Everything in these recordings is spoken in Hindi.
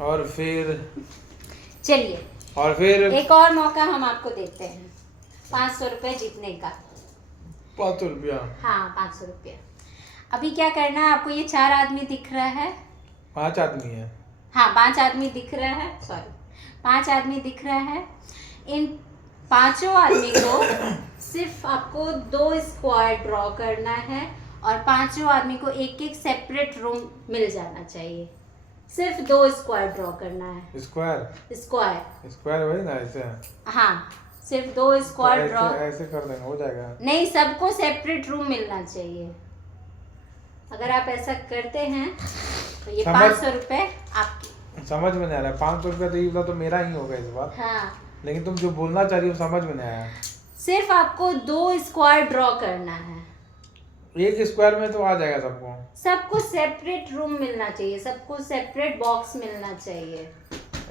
और फिर चलिए और फिर एक और मौका हम आपको देते हैं, 500 रुपये जीतने का। 500 रुपया। हाँ 500 रुपया। अभी क्या करना है आपको, ये 4 आदमी दिख रहा है। 5 आदमी है। हाँ 5 आदमी दिख रहा है, सॉरी 5 आदमी दिख रहा है। इन 5 आदमी को सिर्फ आपको 2 स्क्वायर ड्रॉ करना है और 5 आदमी को एक एक सेपरेट रूम मिल जाना चाहिए। सिर्फ 2 स्क्वायर ड्रॉ करना है। स्क्वायर वही ना, ऐसे। हाँ सिर्फ 2 स्क्वायर ड्रॉ। ऐसे कर देंगे, हो जाएगा। नहीं, सबको सेपरेट रूम मिलना चाहिए। अगर आप ऐसा करते हैं तो ये 500 रुपये आपके। समझ में नहीं आ रहा है। 500 रुपया तो ये वाला तो मेरा ही होगा इस बार। हाँ लेकिन तुम जो बोलना चाह रही हो समझ में नहीं आया। सिर्फ आपको 2 स्क्वायर ड्रॉ करना है। एक स्क्वायर में तो आ जाएगा सबको। सबको सेपरेट रूम मिलना चाहिए, सबको सेपरेट बॉक्स मिलना चाहिए।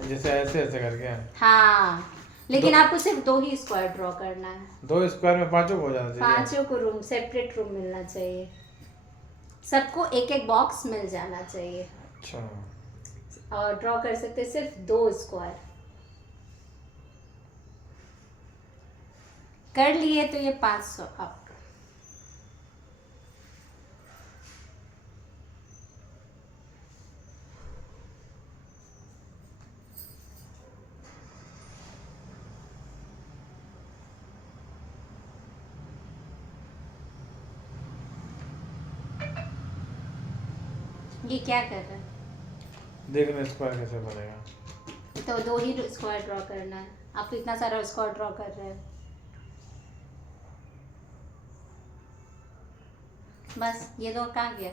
जैसे ऐसे ऐसे करके। हाँ लेकिन आपको सिर्फ 2 ही स्क्वायर ड्रॉ करना है। 2 स्क्वायर में 5 को हो जाना चाहिए। 5 को रूम, सेपरेट रूम मिलना चाहिए। सबको एक एक बॉक्स मिल जाना चाहिए। अच्छा। और ड्रॉ कर सकते हैं सिर्फ 2 स्क्वायर। कर लिए तो ये 500 आपका। ये क्या कर रहा है? देखना स्क्वायर कैसे बनेगा। तो 2 ही स्क्वायर ड्रॉ करना है। आप तो इतना सारा स्क्वायर ड्रॉ कर रहे हैं। बस ये 2 कहाँ गया?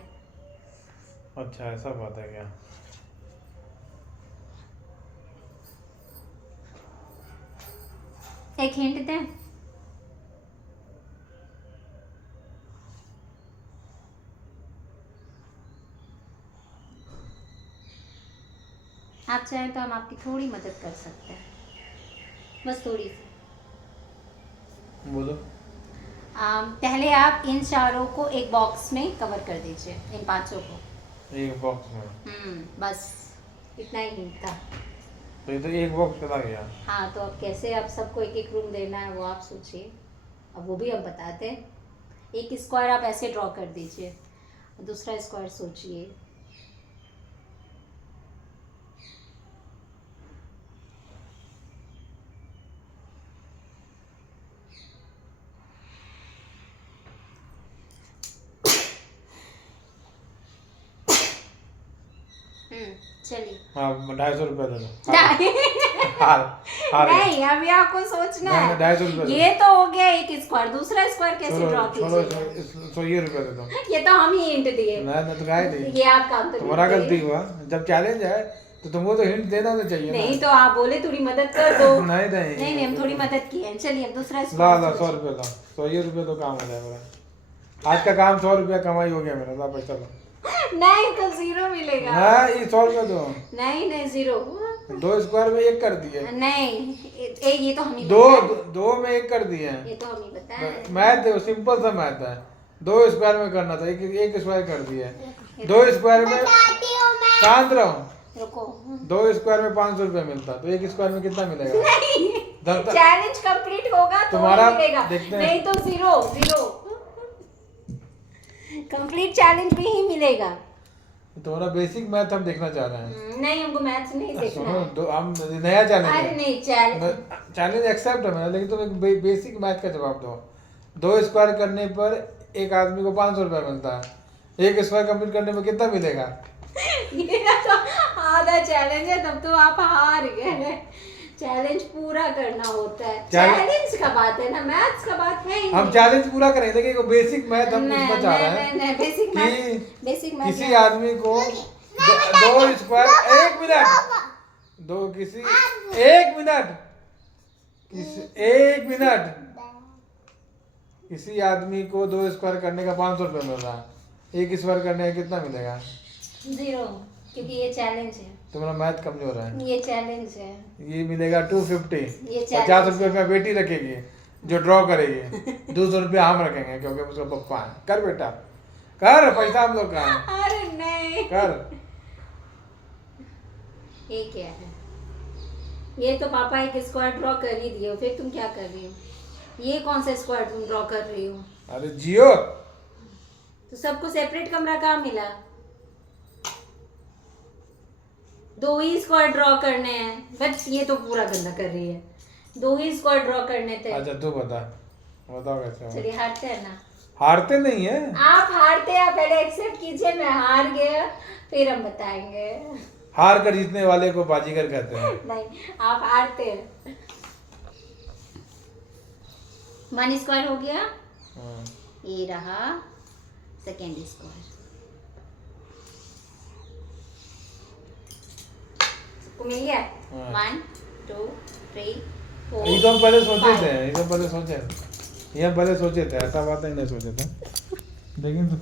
अच्छा ऐसा बात है क्या? एक हिंट दें? आप चाहें तो हम आपकी थोड़ी मदद कर सकते हैं, बस थोड़ी सी। बोलो। पहले आप इन 4 को एक बॉक्स में कवर कर दीजिए, इन 5 को। एक बॉक्स में? बस इतना ही हिंट था। तो ये तो एक बॉक्स चला गया। हाँ तो अब कैसे आप सबको एक एक रूम देना है वो आप सोचिए, अब वो भी हम बताते हैं। एक स्क्वायर आप ऐसे ड्रॉ कर दीजिए, दूसरा स्क्वायर सोचिए। चलिए। हाँ 250 रुपया दे दो। नहीं अभी आपको सोचना है। 250 रुपया। ये तो हो गया एक स्क्वायर, दूसरा स्क्वायर कैसे ड्रॉ कीजिएगा? 100 रुपया दे दो। ये तो हम ही हिंट दिए। नहीं तो गाय दी। ये आप काम तो तुम्हारा गलती हुआ। जब चैलेंज है तो तुमको तो हिंट देना तो चाहिए। नहीं तो आप बोले थोड़ी मदद कर दो। नहीं हम थोड़ी मदद की है। चलिए अब दूसरा ला 100 रुपया ला। 100 रुपया तो काम हो जाएगा। आज का काम 100 रुपया कमाई हो गया मेरा। ला पैसा लो। नहीं तो 0 मिलेगा। हाँ ये 100 रुपया दो। नहीं 0। 2 स्क्वायर में 1 कर दिए। नहीं ये तो हम ही दो में 1 कर दिए। ये तो हम ही बताएं। मैथ है, सिंपल सा मैथ है। 2 स्क्वायर में करना था, एक स्क्वायर कर दिए। 2 स्क्वायर में शांत रहो। रुको। 2 स्क्वायर में 500 रुपया मिलता, तो 1 स्क्वायर में कितना मिलेगा? चैलेंज कंप्लीट होगा तो तुम्हारा मिलेगा, देखते हैं। नहीं तो 0। कंप्लीट चैलेंज भी ही मिलेगा। तुम्हारा बेसिक मैथ हम देखना चाह रहे हैं। नहीं हमको मैथ्स नहीं देखना सुनो है। तो हम नया चैलेंज अरे है। नहीं चैलेंज एक्सेप्ट है मेरा, लेकिन तुम एक बेसिक मैथ का जवाब दो। 2 स्क्वायर करने पर एक आदमी को 500 रुपया मिलता है। 1 स्क्वायर कंप्लीट करने में कितना मिलेगा? ये तो आधा चैलेंज है, तब तो आप हार गए। चैलेंज पूरा करना होता है। चैलेंज का बात है ना, मैथ्स का बात है ही। हम चैलेंज पूरा करेंगे, लेकिन बेसिक मैथ हम पूछना चाह रहे हैं। नहीं बेसिक मैथ किसी आदमी को 2 स्क्वायर 1 मिनट 1 मिनट किसी आदमी को 2 स्क्वायर करने का 500 रुपया मिल रहा है। 1 स्क्वायर करने का कितना मिलेगा? 0, क्योंकि ये चैलेंज है। तुम्हारा मैथ कमजोर है। ये चैलेंज है। ये मिलेगा 250। ये 50 रुपये बेटी रखेगी जो ड्रॉ करेगी। 200 रुपया हम रखेंगे क्योंकि उसका पप्पा है। कर बेटा कर, पैसा हम लोग का है। अरे नहीं कर। ये क्या है? ये तो पापा एक स्क्वायर ड्रॉ कर ही दिए, फिर तुम क्या कर रही हो? ये कौन सा स्क्वायर तुम ड्रॉ कर रही हो? अरे जियो, तो सबको सेपरेट कमरा कहाँ मिला? 2 ही स्क्वायर ड्रॉ करने हैं, बट ये तो पूरा गंदा कर रही है। 2 ही स्क्वायर ड्रॉ करने थे। अच्छा तू बताओ कैसे होगा? चलिए हारते हैं ना? हारते नहीं है। आप हारते हैं, पहले एक्सेप्ट कीजिए मैं हार गया, फिर हम बताएंगे। हार कर जीतने वाले को बाजीगर कहते हैं। नहीं, आप हारते हैं। 1 स्क्वायर हो गया, हाँ। ये रहा सेकेंड स्क्वायर। सबको मिल गया? हाँ। 1 2 3 4। ये तो हम पहले सोचे थे, ये तो पहले सोचे थे, ऐसा बात नहीं सोचे थे, लेकिन तो